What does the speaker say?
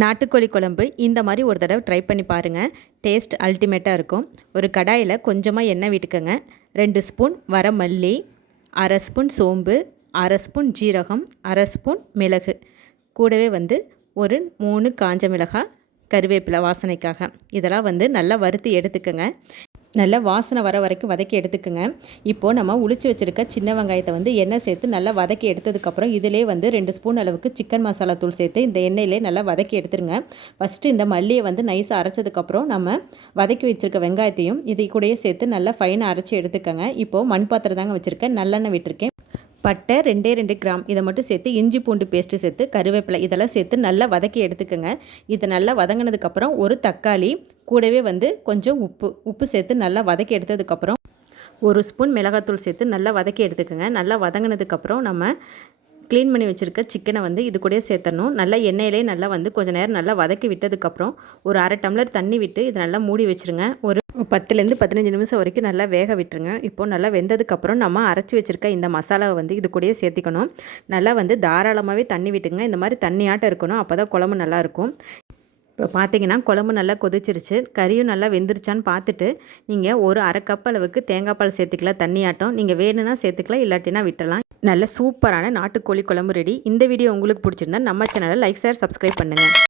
நாட்டுக்கோழி குழம்பு இந்த மாதிரி ஒரு தடவை ட்ரை பண்ணி பாருங்கள் டேஸ்ட் அல்டிமேட்டாக இருக்கும். ஒரு கடாயில் கொஞ்சமாக எண்ணெய் விட்டுக்கோங்க. ரெண்டு ஸ்பூன் வர மல்லி அரை ஸ்பூன் சோம்பு அரை ஸ்பூன் ஜீரகம் அரை ஸ்பூன் மிளகு. கூடவே வந்து ஒரு மூணு காஞ்ச மிளகாய் கருவேப்பிலை வாசனைக்காக. இதெல்லாம் வந்து நல்லா வறுத்து எடுத்துக்கோங்க. நல்லா வாசனை வர வரைக்கும் வதக்கி எடுத்துக்கோங்க. இப்போது நம்ம உளிச்சு வச்சுருக்க சின்ன வெங்காயத்தை வந்து எண்ணெய் சேர்த்து நல்லா வதக்கி எடுத்ததுக்கப்புறம் இதிலே வந்து ரெண்டு ஸ்பூன் அளவுக்கு சிக்கன் மசாலா தூள் சேர்த்து இந்த எண்ணெயிலே நல்லா வதக்கி எடுத்துருங்க. ஃபஸ்ட்டு இந்த மல்லியை வந்து நைஸாக அரைச்சதுக்கப்புறம் நம்ம வதக்கி வச்சுருக்க வெங்காயத்தையும் இதை கூடயே சேர்த்து நல்லா ஃபைனாக அரைச்சி எடுத்துக்கோங்க. இப்போது மண் பாத்திரம் தாங்க வச்சுருக்கேன் நல்லெண்ணெய் விட்டுருக்கேன். பட்டை ரெண்டே ரெண்டு கிராம் இதை மட்டும் சேர்த்து இஞ்சி பூண்டு பேஸ்ட்டு சேர்த்து கருவேப்பிலை இதெல்லாம் சேர்த்து நல்லா வதக்கி எடுத்துக்கோங்க. இதை நல்லா வதங்கினதுக்கப்புறம் ஒரு தக்காளி கூடவே வந்து கொஞ்சம் உப்பு உப்பு சேர்த்து நல்லா வதக்கி எடுத்ததுக்கப்புறம் ஒரு ஸ்பூன் மிளகாத்தூள் சேர்த்து நல்லா வதக்கி எடுத்துக்கோங்க. நல்லா வதங்கினதுக்கப்புறம் நம்ம க்ளீன் பண்ணி வச்சுருக்க சிக்கனை வந்து இது கூட சேர்த்தணும் நல்லா எண்ணெயிலே நல்லா வந்து கொஞ்சம் நேரம் நல்லா வதக்கி விட்டதுக்கப்புறம் ஒரு அரை டம்ளர் தண்ணி விட்டு இதை நல்லா மூடி வச்சுருங்க. ஒரு பத்துலேருந்து பதினஞ்சு நிமிஷம் வரைக்கும் நல்லா வேக விட்டுருங்க. இப்போ நல்லா வெந்ததுக்கப்புறம் நம்ம அரைச்சி வச்சுருக்க இந்த மசாலாவை வந்து இது கூடயே சேர்த்திக்கணும். நல்லா வந்து தாராளமாகவே தண்ணி விட்டுங்க இந்த மாதிரி தண்ணியாட்டம் இருக்கணும். அப்போ தான் குழம்பு நல்லாயிருக்கும் இப்போ பார்த்தீங்கன்னா குழம்பு நல்லா கொதிச்சிருச்சு. கறியும் நல்லா வெந்துருச்சான்னு பார்த்துட்டு நீங்கள் ஒரு அரை கப் அளவுக்கு தேங்காய் பால் சேர்த்துக்கலாம். தண்ணியாட்டம் நீங்கள் வேணும்னா சேர்த்துக்கலாம் இல்லாட்டினா விட்டலாம் நல்ல சூப்பரான நாட்டுக்கோழி குழம்பு ரெடி. இந்த வீடியோ உங்களுக்கு பிடிச்சிருந்தா நம்ம சேனலை லைக் ஷேர் சப்ஸ்கிரைப் பண்ணுங்கள்